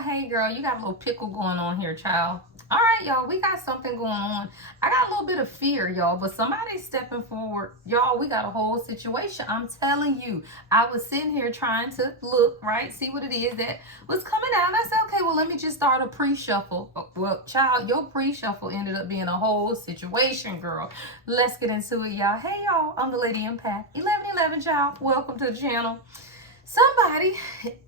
girl, hey girl, you got a little pickle going on here, child. All right, y'all, we got something going on. I got a little bit of fear, y'all, but somebody's stepping forward. Y'all, we got a whole situation. I'm telling you, I was sitting here trying to look, right, see what it is that was coming out. And I said, okay, well, let me just start a pre-shuffle. Well, child, your pre-shuffle ended up being a whole situation, girl. Let's get into it, y'all. Hey, y'all, I'm the Lady Empath. 1111, child. Welcome to the channel. Somebody,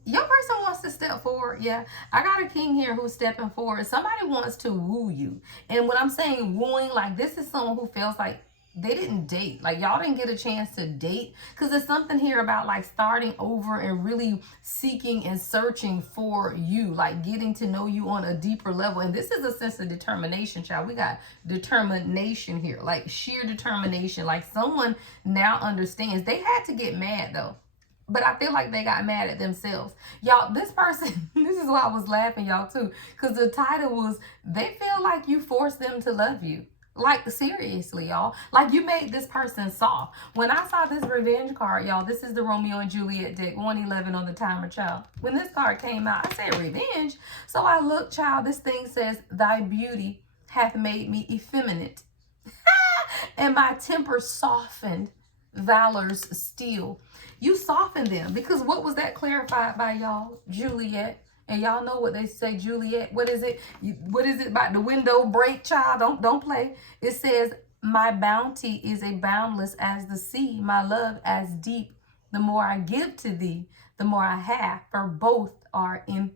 your person wants to step forward. Yeah, I got a king here who's stepping forward. Somebody wants to woo you. And when I'm saying wooing, like this is someone who feels like they didn't date. Like y'all didn't get a chance to date. Because there's something here about like starting over and really seeking and searching for you. Like getting to know you on a deeper level. And this is a sense of determination, child. We got determination here. Like sheer determination. Like someone now understands. They had to get mad though. But I feel like they got mad at themselves. Y'all, this person, this is why I was laughing, y'all, too. Because the title was, they feel like you forced them to love you. Like, seriously, y'all. Like, you made this person soft. When I saw this revenge card, y'all, this is the Romeo and Juliet deck, 111 on the timer, child. When this card came out, I said revenge. So I looked, child, this thing says, thy beauty hath made me effeminate. And my temper softened, valor's steel. You soften them because what was that clarified by, y'all? Juliet. And y'all know what they say, Juliet. What is it? What is it about the window break, child? Don't play. It says, my bounty is a boundless as the sea, my love as deep. The more I give to thee, the more I have, for both are infinite.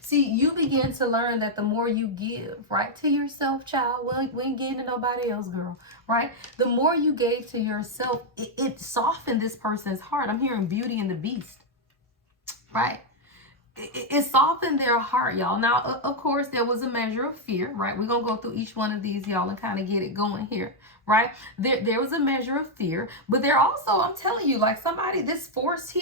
See, you begin to learn that the more you give, right, to yourself, child, we ain't getting to nobody else, girl, right? The more you gave to yourself, it softened this person's heart. I'm hearing Beauty and the Beast, right? It softened their heart, y'all. Now, of course, there was a measure of fear, right? We're going to go through each one of these, y'all, and kind of get it going here, right? There was a measure of fear, but there also, I'm telling you, like somebody, this forced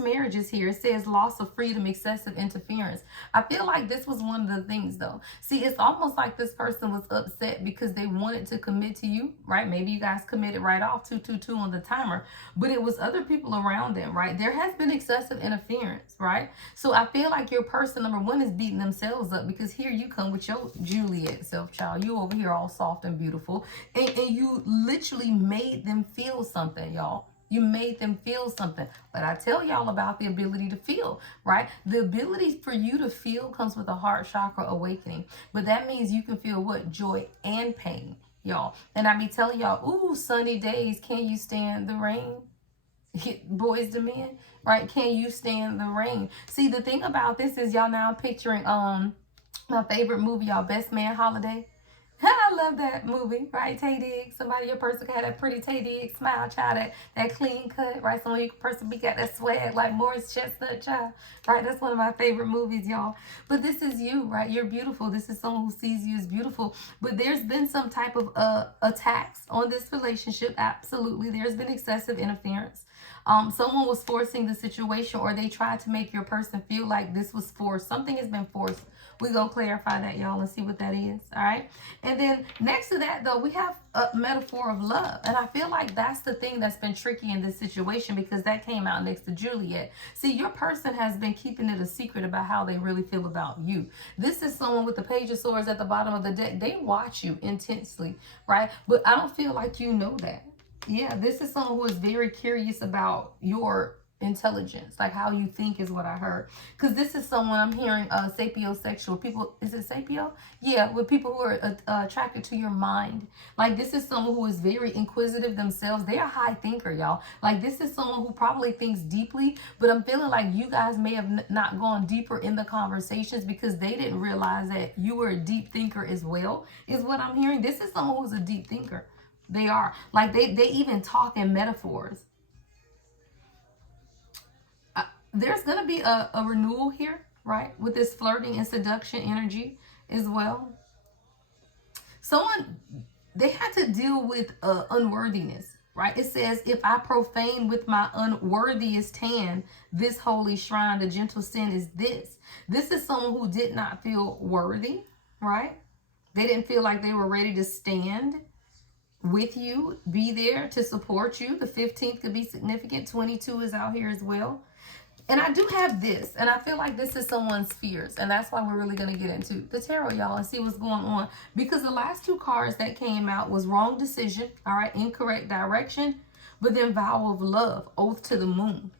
marriages here, it says loss of freedom, excessive interference. I feel like this was one of the things, though. See, it's almost like this person was upset because they wanted to commit to you, right? Maybe you guys committed right off, 222 on the timer, but it was other people around them, right? There has been excessive interference, right? So I feel like your person, number one, is beating themselves up because here you come with your Juliet self, child. You over here all soft and beautiful. And you literally made them feel something, y'all. You made them feel something. But I tell y'all about the ability to feel, right? The ability for you to feel comes with a heart chakra awakening. But that means you can feel what? Joy and pain, y'all. And I be telling y'all, ooh, sunny days, can you stand the rain? Boys to men, right? Can you stand the rain? See, the thing about this is y'all now picturing my favorite movie, y'all, Best Man Holiday. I love that movie, right? Tay Diggs. Somebody, your person can have that pretty Tay Diggs smile, child, that clean cut, right? Some of your person be got that swag like Morris Chestnut, child, right? That's one of my favorite movies, y'all. But this is you, right? You're beautiful. This is someone who sees you as beautiful. But there's been some type of attacks on this relationship. Absolutely. There's been excessive interference. Someone was forcing the situation, or they tried to make your person feel like this was forced. Something has been forced. We're going to clarify that, y'all, and see what that is, all right? And then next to that, though, we have a metaphor of love. And I feel like that's the thing that's been tricky in this situation because that came out next to Juliet. See, your person has been keeping it a secret about how they really feel about you. This is someone with the Page of Swords at the bottom of the deck. They watch you intensely, right? But I don't feel like you know that. Yeah, this is someone who is very curious about your intelligence, like how you think is what I heard. Because this is someone I'm hearing sapiosexual people. Is it sapio? Yeah, with people who are attracted to your mind. Like this is someone who is very inquisitive themselves. They're a high thinker, y'all. Like this is someone who probably thinks deeply, but I'm feeling like you guys may have not gone deeper in the conversations because they didn't realize that you were a deep thinker as well, is what I'm hearing. This is someone who's a deep thinker. They are. Like, they even talk in metaphors. There's going to be a renewal here, right? With this flirting and seduction energy as well. Someone, they had to deal with unworthiness, right? It says, if I profane with my unworthiest hand this holy shrine, the gentle sin is this. This is someone who did not feel worthy, right? They didn't feel like they were ready to stand with you, be there to support you. The 15th could be significant. 22 is out here as well. And I do have this, and I feel like this is someone's fears, and that's why we're really going to get into the tarot, y'all, and see what's going on. Because the last two cards that came out was wrong decision, all right, incorrect direction, but then vow of love, oath to the moon.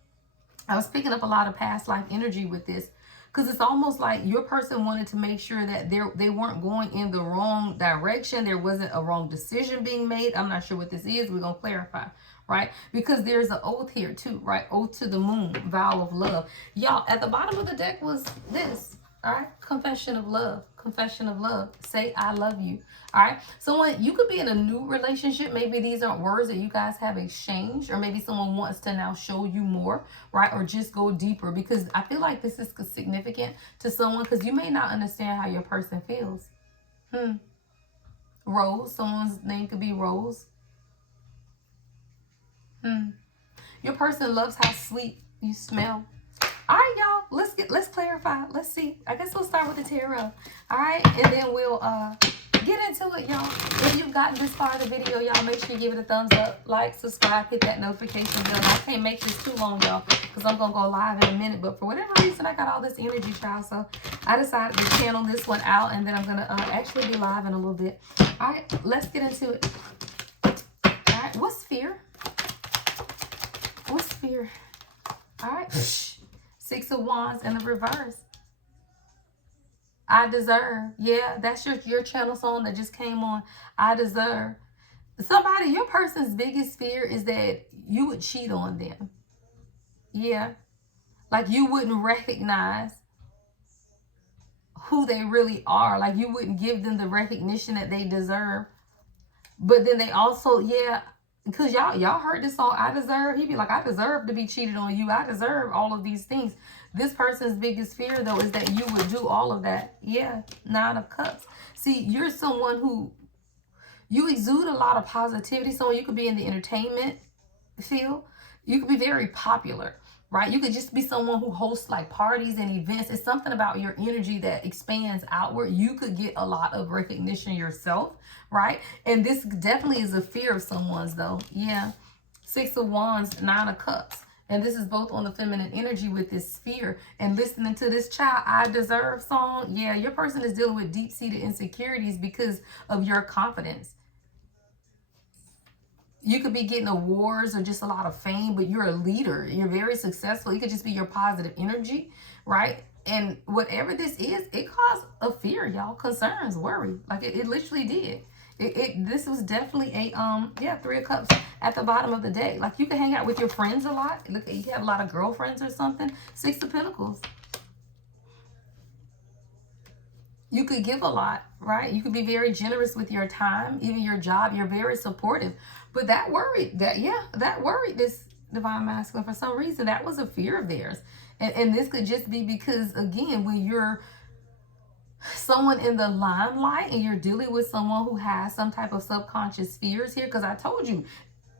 I was picking up a lot of past life energy with this, because it's almost like your person wanted to make sure that they weren't going in the wrong direction. There wasn't a wrong decision being made. I'm not sure what this is. We're going to clarify, right? Because there's an oath here too, right? Oath to the moon, vow of love. Y'all, at the bottom of the deck was this, all right? Confession of love. Confession of love. Say, I love you. All right. Someone, you could be in a new relationship. Maybe these aren't words that you guys have exchanged, or maybe someone wants to now show you more, right? Or just go deeper, because I feel like this is significant to someone, because you may not understand how your person feels. Rose. Someone's name could be Rose. Your person loves how sweet you smell. All right, y'all, let's clarify. Let's see. I guess we'll start with the tarot. All right, and then we'll get into it, y'all. If you've gotten this far of the video, y'all, make sure you give it a thumbs up, like, subscribe, hit that notification bell. I can't make this too long, y'all, because I'm gonna go live in a minute. But for whatever reason, I got all this energy, child, so I decided to channel this one out, and then I'm gonna actually be live in a little bit. All right, let's get into it. All right, what's fear? What's fear? All right. Six of Wands in the reverse. I deserve. Yeah, that's your channel song that just came on. I deserve. Somebody, your person's biggest fear is that you would cheat on them. Yeah. Like you wouldn't recognize who they really are. Like you wouldn't give them the recognition that they deserve. But then they also, yeah, because y'all heard this song, I deserve. He'd be like, I deserve to be cheated on you. I deserve all of these things. This person's biggest fear, though, is that you would do all of that. Yeah, Nine of Cups. See, you're someone who, you exude a lot of positivity. So you could be in the entertainment field. You could be very popular, right? You could just be someone who hosts like parties and events. It's something about your energy that expands outward. You could get a lot of recognition yourself, right? And this definitely is a fear of someone's, though. Yeah. Six of Wands, Nine of Cups. And this is both on the feminine energy with this fear. And listening to this Child I Deserve song, yeah, your person is dealing with deep-seated insecurities because of your confidence. You could be getting awards or just a lot of fame, but you're a leader. You're very successful. It could just be your positive energy, right? And whatever this is, it caused a fear, y'all. Concerns, worry. Like it literally did. This was definitely a Three of Cups at the bottom of the deck. Like you can hang out with your friends a lot. Look, you have a lot of girlfriends or something. Six of Pentacles. You could give a lot, right? You could be very generous with your time, even your job. You're very supportive. But that worried this Divine Masculine for some reason. That was a fear of theirs. And this could just be because, again, when you're someone in the limelight and you're dealing with someone who has some type of subconscious fears here, because I told you,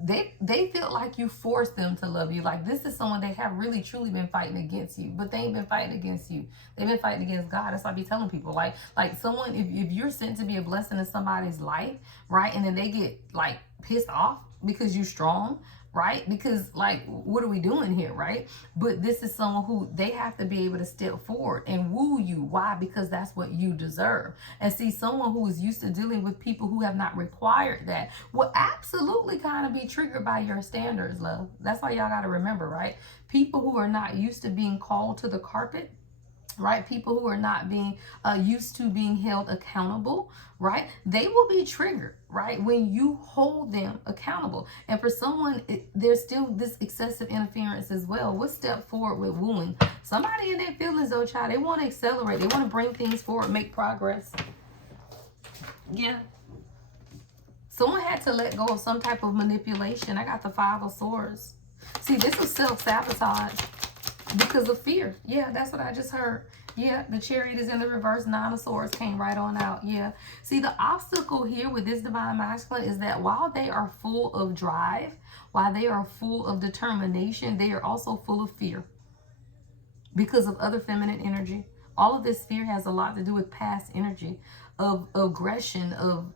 they feel like you forced them to love you. Like this is someone they have really truly been fighting against you, but they ain't been fighting against you. They've been fighting against God. That's why I be telling people, like someone, if you're sent to be a blessing in somebody's life, right, and then they get like pissed off because you're strong, right? Because like, what are we doing here, right? But this is someone who they have to be able to step forward and woo you. Why? Because that's what you deserve. And see, someone who is used to dealing with people who have not required that will absolutely kind of be triggered by your standards, love. That's why y'all got to remember, right? People who are not used to being called to the carpet, right? People who are not being used to being held accountable, right? They will be triggered, right? When you hold them accountable. And for someone, there's still this excessive interference as well. What step forward with wooing? Somebody in their feelings, though, child, they want to accelerate. They want to bring things forward, make progress. Yeah. Someone had to let go of some type of manipulation. I got the Five of Swords. See, this was self-sabotage. Because of fear. Yeah, that's what I just heard. Yeah, the Chariot is in the reverse. Nine of Swords came right on out. Yeah. See, the obstacle here with this Divine Masculine is that while they are full of drive, while they are full of determination, they are also full of fear. Because of other feminine energy. All of this fear has a lot to do with past energy, of aggression, of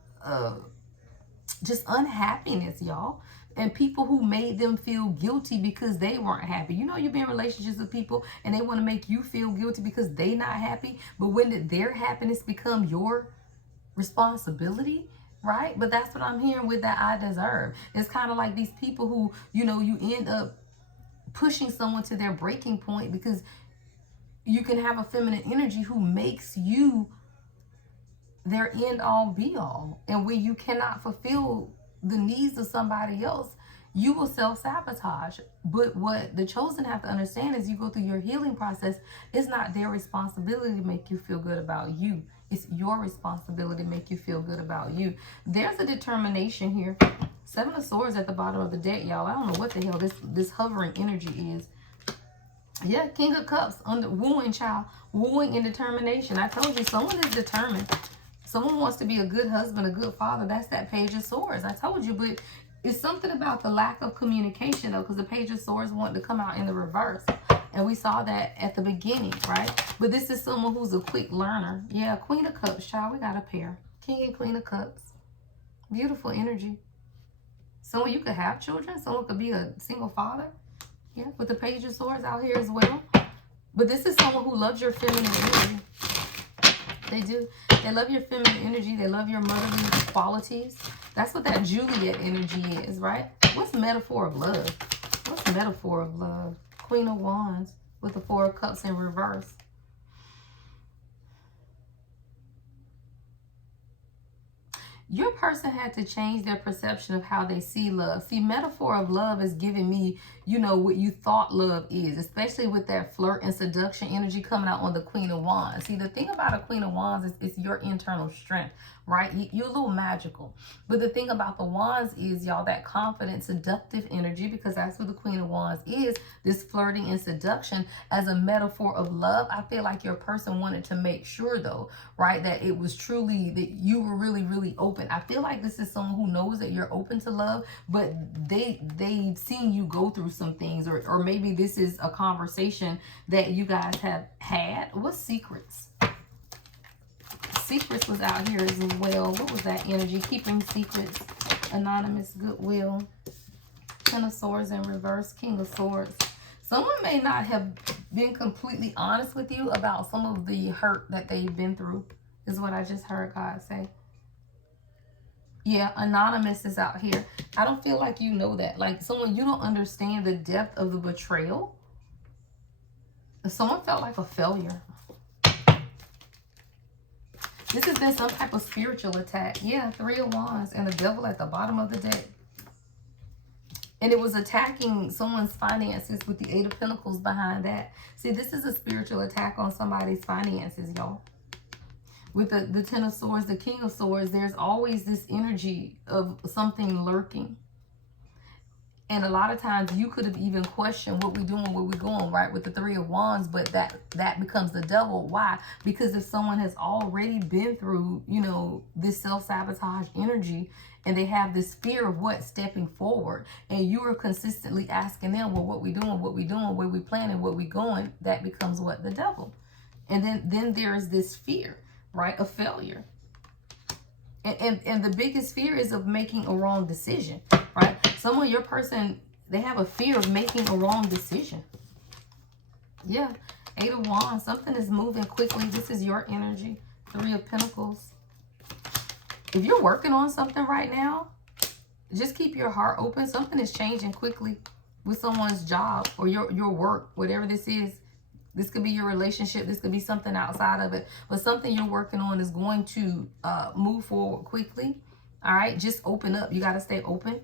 just unhappiness, y'all. and people who made them feel guilty because they weren't happy. You know, you've been in relationships with people and they want to make you feel guilty because they not happy. But when did their happiness become your responsibility? Right? But that's what I'm hearing with that I deserve. It's kind of like these people who, you know, you end up pushing someone to their breaking point because you can have a feminine energy who makes you their end all be all. And when you cannot fulfill the needs of somebody else, you will self-sabotage. But what the chosen have to understand is you go through your healing process, it's not their responsibility to make you feel good about you. It's your responsibility to make you feel good about you. There's a determination here. Seven of Swords at the bottom of the deck, y'all. I don't know what the hell this hovering energy is. Yeah, King of Cups, under wooing, child. Wooing and determination. I told you, someone is determined. Someone wants to be a good husband, a good father. That's that Page of Swords. I told you, but it's something about the lack of communication, though, because the Page of Swords wanted to come out in the reverse. And we saw that at the beginning, right? But this is someone who's a quick learner. Yeah, Queen of Cups, child. We got a pair. King and Queen of Cups. Beautiful energy. Someone you could have children. Someone could be a single father. Yeah, with the Page of Swords out here as well. But this is someone who loves your feminine energy. They do. They love your feminine energy. They love your motherly qualities. That's what that Juliet energy is, right? What's metaphor of love? What's metaphor of love? Queen of Wands with the Four of Cups in reverse. Your person had to change their perception of how they see love. See, metaphor of love is giving me, you know, what you thought love is, especially with that flirt and seduction energy coming out on the Queen of Wands. See, the thing about a Queen of Wands is it's your internal strength, right? You're a little magical. But the thing about the Wands is, y'all, that confident, seductive energy, because that's what the Queen of Wands is, this flirting and seduction as a metaphor of love. I feel like your person wanted to make sure, though, right, that it was truly, that you were really, really open. I feel like this is someone who knows that you're open to love, but they've seen you go through some things, or maybe this is a conversation that you guys have had. What secrets? Secrets was out here as well. What was that energy? Keeping secrets. Anonymous, goodwill. Ten of Swords in reverse. King of Swords. Someone may not have been completely honest with you about some of the hurt that they've been through, is what I just heard God say. Yeah, Anonymous is out here. I don't feel like you know that. Like someone, you don't understand the depth of the betrayal. Someone felt like a failure. This has been some type of spiritual attack. Yeah, Three of Wands and the Devil at the bottom of the deck. And it was attacking someone's finances with the Eight of Pentacles behind that. See, this is a spiritual attack on somebody's finances, y'all. With the Ten of Swords, the King of Swords, there's always this energy of something lurking. And a lot of times you could have even questioned what we're doing, where we're going, right? With the Three of Wands, but that becomes the Devil. Why? Because if someone has already been through, you know, this self-sabotage energy, and they have this fear of what? Stepping forward. And you are consistently asking them, well, what we doing, where we planning, where we going, that becomes what? The Devil. And then there's this fear, right, of failure. And the biggest fear is of making a wrong decision, right? Someone, your person, they have a fear of making a wrong decision. Yeah, Eight of Wands, something is moving quickly. This is your energy. Three of Pentacles. If you're working on something right now, just keep your heart open. Something is changing quickly with someone's job or your work, whatever this is. This could be your relationship. This could be something outside of it. But something you're working on is going to move forward quickly. All right? Just open up. You got to stay open,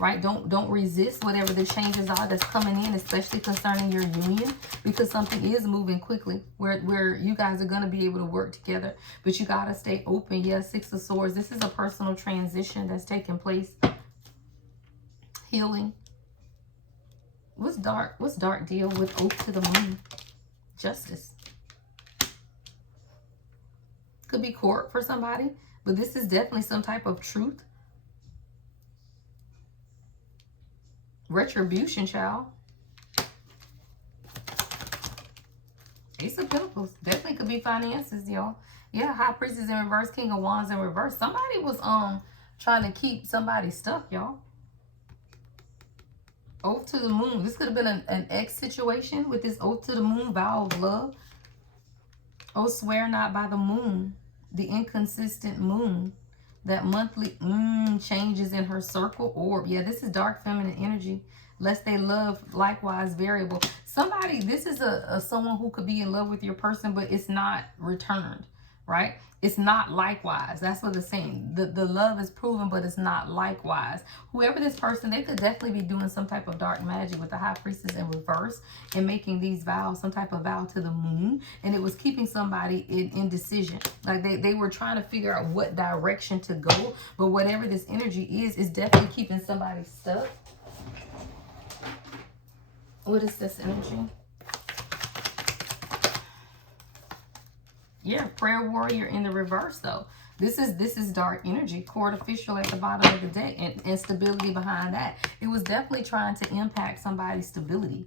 right? Don't resist whatever the changes are that's coming in, especially concerning your union, because something is moving quickly where you guys are going to be able to work together. But you got to stay open. Yeah, Six of Swords. This is a personal transition that's taking place. Healing. What's dark? What's dark deal with Oath to the Moon? Justice. Could be court for somebody, but this is definitely some type of truth. Retribution, child. Ace of Pentacles. Definitely could be finances, y'all. Yeah, High Priestess in reverse, King of Wands in reverse. Somebody was trying to keep somebody stuck, y'all. Oath to the moon. This could have been an ex situation with this oath to the moon, vow of love. Oh, swear not by the moon, the inconsistent moon, that monthly changes in her circle orb. Yeah, this is dark feminine energy. Lest they love likewise variable. Somebody, this is a someone who could be in love with your person, but it's not returned, right? It's not likewise. That's what it's saying. The love is proven, but it's not likewise. Whoever this person, they could definitely be doing some type of dark magic with the high priestess in reverse and making these vows, some type of vow to the moon. And it was keeping somebody in indecision. Like they were trying to figure out what direction to go. But whatever this energy is definitely keeping somebody stuck. What is this energy? Yeah, prayer warrior in the reverse though. This is dark energy. Court official at the bottom of the deck and stability behind that. It was definitely trying to impact somebody's stability.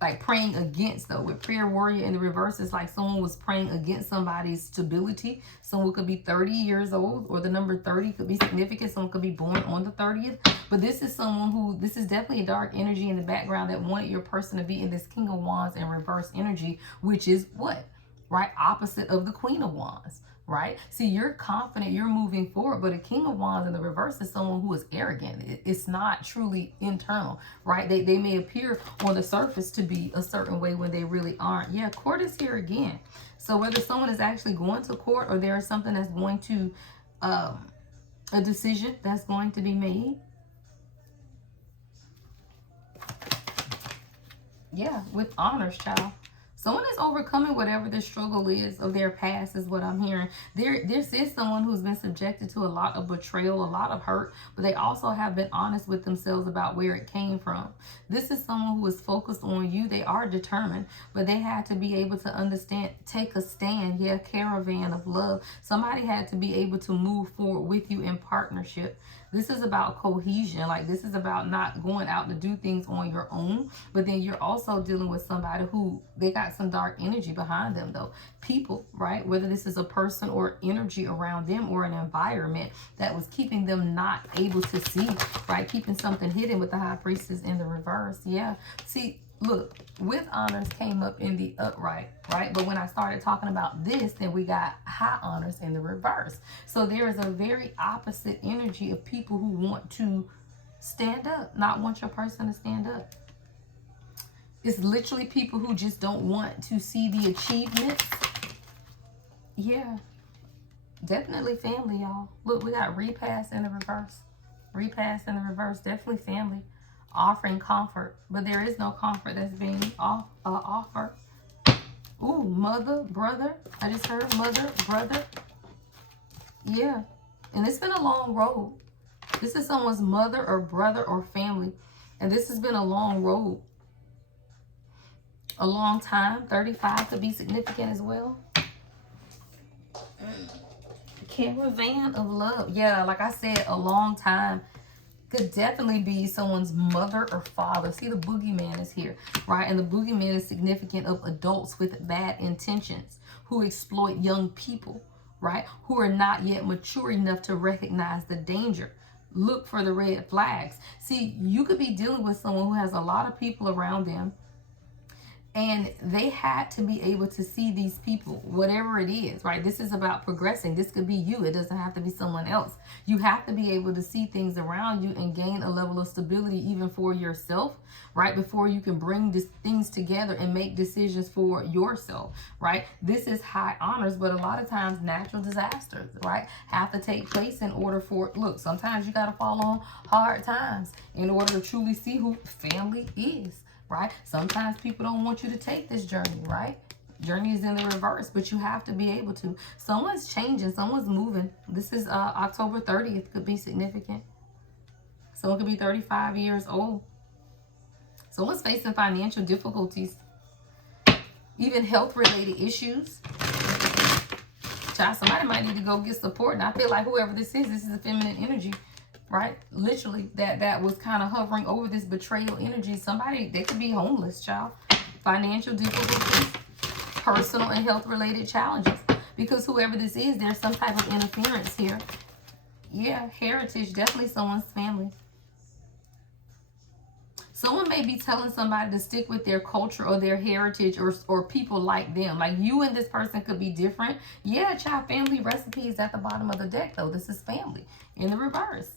Like praying against though. With prayer warrior in the reverse, it's like someone was praying against somebody's stability. Someone could be 30 years old, or the number 30 could be significant. Someone could be born on the 30th. But this is someone who, this is definitely a dark energy in the background that wanted your person to be in this King of Wands in reverse energy, which is what? Right? Opposite of the Queen of Wands. Right? See, you're confident, you're moving forward, but a King of Wands in the reverse is someone who is arrogant. It's not truly internal, right? They may appear on the surface to be a certain way when they really aren't. Yeah, court is here again. So whether someone is actually going to court or there is something that's going to, a decision that's going to be made. Yeah, with honors, child. Someone is overcoming whatever the struggle is of their past is what I'm hearing. This is someone who's been subjected to a lot of betrayal, a lot of hurt, but they also have been honest with themselves about where it came from. This is someone who is focused on you. They are determined, but they had to be able to understand, take a stand. Yeah, caravan of love. Somebody had to be able to move forward with you in partnership. This is about cohesion. Like this is about not going out to do things on your own, but then you're also dealing with somebody who they got some dark energy behind them though. People, right? Whether this is a person or energy around them or an environment that was keeping them not able to see, right? Keeping something hidden with the high priestess in the reverse. Yeah. See, look, with honors came up in the upright, right? But when I started talking about this, then we got high honors in the reverse. So there is a very opposite energy of people who want to stand up, not want your person to stand up. It's literally people who just don't want to see the achievements. Yeah, definitely family, y'all. Look, we got repass in the reverse. Repass in the reverse, definitely family. Offering comfort, but there is no comfort that's being offered. Ooh, mother, brother. I just heard mother, brother. Yeah, and it's been a long road. This is someone's mother or brother or family, and this has been a long road. A long time. 35 could be significant as well. Caravan of love. Yeah, like I said, a long time. Could definitely be someone's mother or father. See, the boogeyman is here, right? And the boogeyman is significant of adults with bad intentions who exploit young people, right? Who are not yet mature enough to recognize the danger. Look for the red flags. See, you could be dealing with someone who has a lot of people around them, and they had to be able to see these people, whatever it is, right? This is about progressing. This could be you. It doesn't have to be someone else. You have to be able to see things around you and gain a level of stability even for yourself, right? Before you can bring these things together and make decisions for yourself, right? This is high honors, but a lot of times natural disasters, right, have to take place in order for, look, sometimes you got to fall on hard times in order to truly see who family is. Right? Sometimes people don't want you to take this journey, right? Journey is in the reverse, but you have to be able to. Someone's changing. Someone's moving. This is October 30th. Could be significant. Someone could be 35 years old. Someone's facing financial difficulties. Even health-related issues. Child, somebody might need to go get support. And I feel like whoever this is a feminine energy. Right? Literally, that was kind of hovering over this betrayal energy. Somebody, they could be homeless, child. Financial difficulties, personal and health-related challenges. Because whoever this is, there's some type of interference here. Yeah, heritage, definitely someone's family. Someone may be telling somebody to stick with their culture or their heritage or people like them. Like you and this person could be different. Yeah, child, family recipes at the bottom of the deck, though. This is family in the reverse.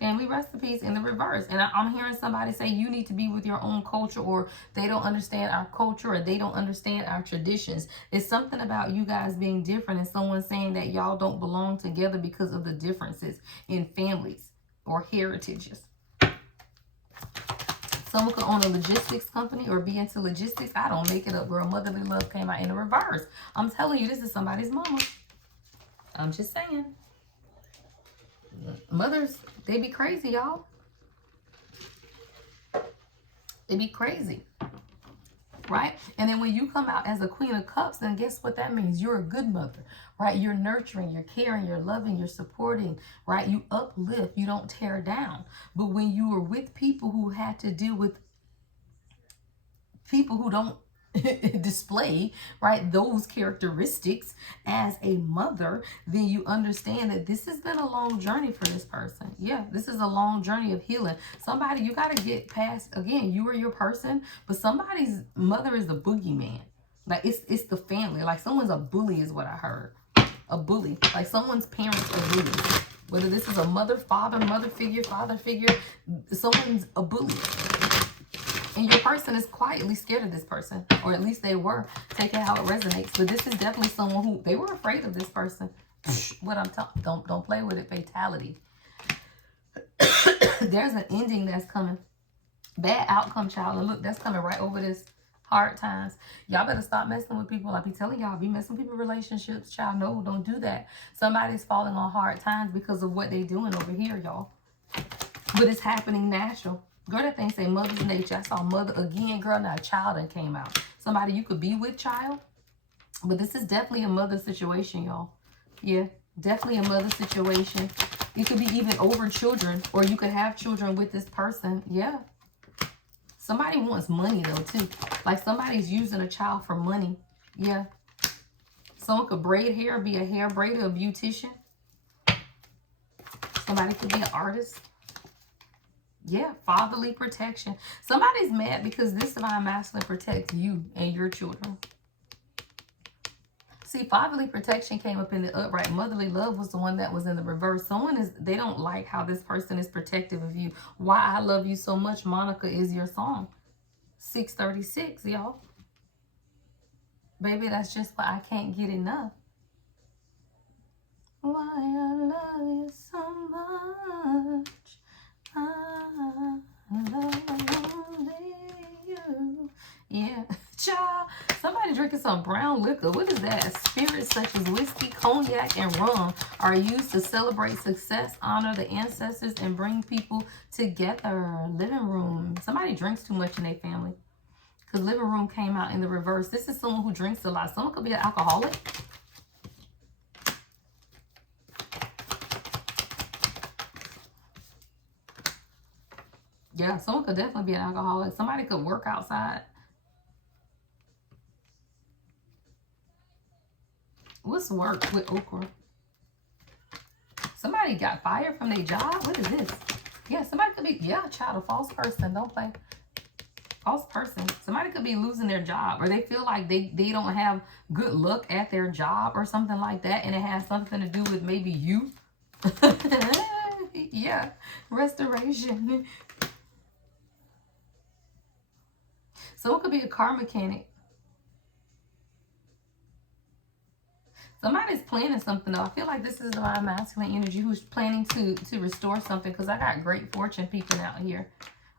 Family recipes in the reverse. And I'm hearing somebody say you need to be with your own culture, or they don't understand our culture, or they don't understand our traditions. It's something about you guys being different, and someone saying that y'all don't belong together because of the differences in families or heritages. Someone could own a logistics company or be into logistics. I don't make it up, girl. Motherly love came out in the reverse. I'm telling you, this is somebody's mama. I'm just saying. Mothers, they be crazy, y'all. They be crazy. Right? And then when you come out as a Queen of Cups, then guess what that means? You're a good mother, right? You're nurturing, you're caring, you're loving, you're supporting, right? You uplift, you don't tear down. But when you are with people who had to deal with people who don't display, right, those characteristics as a mother, then you understand that this has been a long journey for this person. Yeah, this is a long journey of healing. Somebody, you got to get past, again, you are your person, but somebody's mother is the boogeyman. Like it's the family. Like someone's a bully is what I heard. A bully. Like someone's parents are bullies. Whether this is a mother figure, father figure, someone's a bully. And your person is quietly scared of this person, or at least they were. Take it how it resonates. But this is definitely someone who, they were afraid of this person. What I'm talking, don't play with it. Fatality. There's an ending that's coming. Bad outcome, child. And look, that's coming right over this. Hard times. Y'all better stop messing with people. I be telling y'all, be messing with people relationships, child. No, don't do that. Somebody's falling on hard times because of what they doing over here, y'all. But it's happening natural. Girl, that thing say mother's nature. I saw mother again, girl. Now a child that came out. Somebody you could be with, child. But this is definitely a mother situation, y'all. Yeah, definitely a mother situation. It could be even over children, or you could have children with this person. Yeah. Somebody wants money, though, too. Like somebody's using a child for money. Yeah. Someone could braid hair, be a hair braider, a beautician. Somebody could be an artist. Yeah, fatherly protection. Somebody's mad because this divine masculine protects you and your children. See, fatherly protection came up in the upright. Motherly love was the one that was in the reverse. They don't like how this person is protective of you. Why I love you so much, Monica, is your song. 636, y'all. Baby, that's just why I can't get enough. Why I love you so much. I love only you. Yeah. Child, somebody drinking some brown liquor. What is that? Spirits such as whiskey, cognac, and rum are used to celebrate success, honor the ancestors, and bring people together. Living room. Somebody drinks too much in their family. Because living room came out in the reverse. This is someone who drinks a lot. Someone could be an alcoholic. Yeah, someone could definitely be an alcoholic. Somebody could work outside. What's work with okra? Somebody got fired from their job? What is this? Yeah, somebody could be, yeah, child, a false person. Don't play. False person. Somebody could be losing their job, or they feel like they don't have good luck at their job or something like that, and it has something to do with maybe you. Yeah, restoration. So it could be a car mechanic. Somebody's planning something, though. I feel like this is divine masculine energy who's planning to restore something, because I got great fortune peeking out here.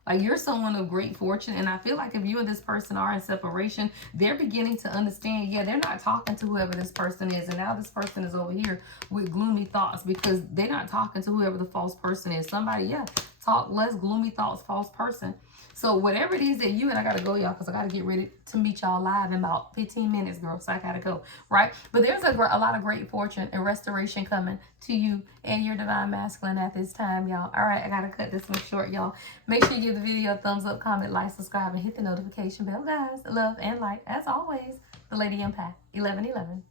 Like, you're someone of great fortune, and I feel like if you and this person are in separation, they're beginning to understand, yeah, they're not talking to whoever this person is, and now this person is over here with gloomy thoughts because they're not talking to whoever the false person is. Somebody, yeah, talk less, gloomy thoughts, false person. So whatever it is that you, and I got to go, y'all, because I got to get ready to meet y'all live in about 15 minutes, girl. So I got to go, right? But there's a lot of great fortune and restoration coming to you and your divine masculine at this time, y'all. All right, I got to cut this one short, y'all. Make sure you give the video a thumbs up, comment, like, subscribe, and hit the notification bell, guys. Love and light, as always. The Lady Empath, 1111.